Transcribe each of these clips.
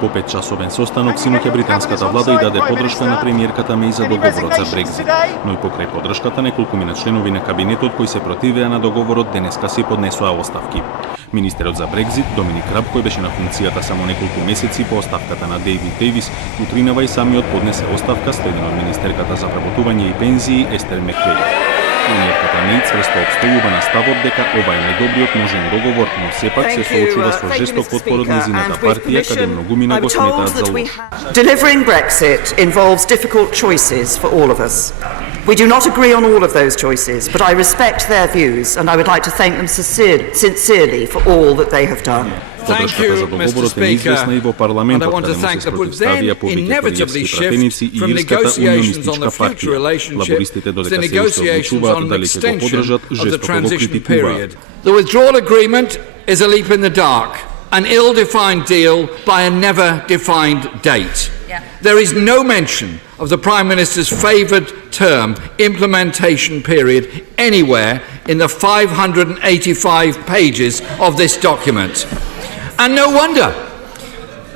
По 5-часовен состанок синоќа британската влада и даде подршка на премиерката Меј за договорот за Брекзит. Но и покрај подршката неколкумина членови на кабинетот кои се противеа на договорот денеска си поднесоа оставки. Министерот за Брекзит Доминик Раб, кој беше на функцијата само неколку месеци по оставката на Дейвид Дејвис, утринава и самиот поднесе оставка следен од министерката за вработување и пензии Естер Меквеј. Премиерката Меј цврсто обстојува на ставот дека ова е најдобриот можен договор, но сепак се соочува со жесток отпор од незината партија, каде многумина го сметаат за лош. Delivering Brexit involves difficult choices for all of us. We do not agree on all of those choices, but I respect their views and I would like to thank them sincerely for all that they have done. Подршката за договорот е неизвестна и во парламентот, каде му се спротивставија повеќе коалијски пратеници и Ирската унионистичка партија. Лабористите додека се уште одлучуваат дали ќе го поддржат, жестоко го критикуваат. The withdrawal agreement is a leap in the dark, an ill-defined deal by a never-defined date. There is no mention of the Prime Minister's favoured term, implementation period, anywhere in the 585 pages of this document. And no wonder.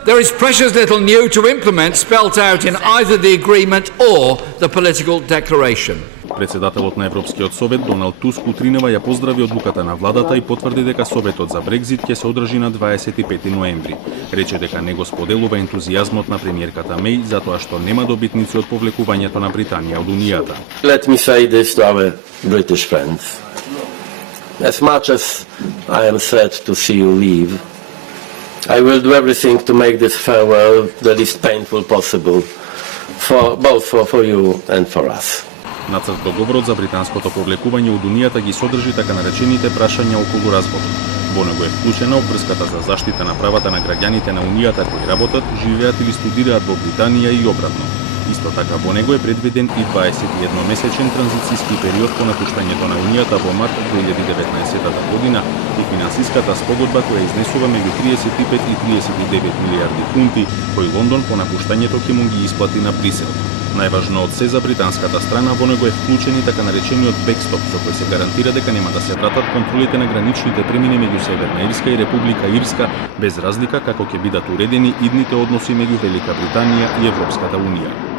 There is precious little new to implement spelt out in either the agreement or the political declaration. Председателот на Европскиот совет Доналд Туск утринава ја поздрави одлуката на владата и потврди дека советот за Брекзит ќе се одржи на 25 ноември. Рече дека не го споделува ентузијазмот на премиерката Меј затоа што нема добитници од повлекувањето на Британија од Унијата. Let me say this to our British friends. As much as I am sad to see you leave, I will do everything to make this farewell the least painful possible both for you and for us. Нацрт договорот за британското повлекување од Унијата ги содржи така наречените прашања околу разводот. Во него е вклучена обврската за заштита на правата на граѓаните на Унијата кои работат, живеат или студираат во Британија и обратно. Исто така во него е предвиден и 21-месечен транзицијски период по напуштањето на Унијата во март 2019 година и финансиската спогодба која изнесува меѓу 35 и 39 милиарди фунти, кои Лондон по напуштањето ќе му ги исплати на Брисел. Најважно од се за британската страна во него е вклучен и така наречениот бекстоп, со кој се гарантира дека нема да се вратат контролите на граничните премини меѓу Северна Ирска и Република Ирска, без разлика како ќе бидат уредени идните односи меѓу Велика Британија и Европската Унија.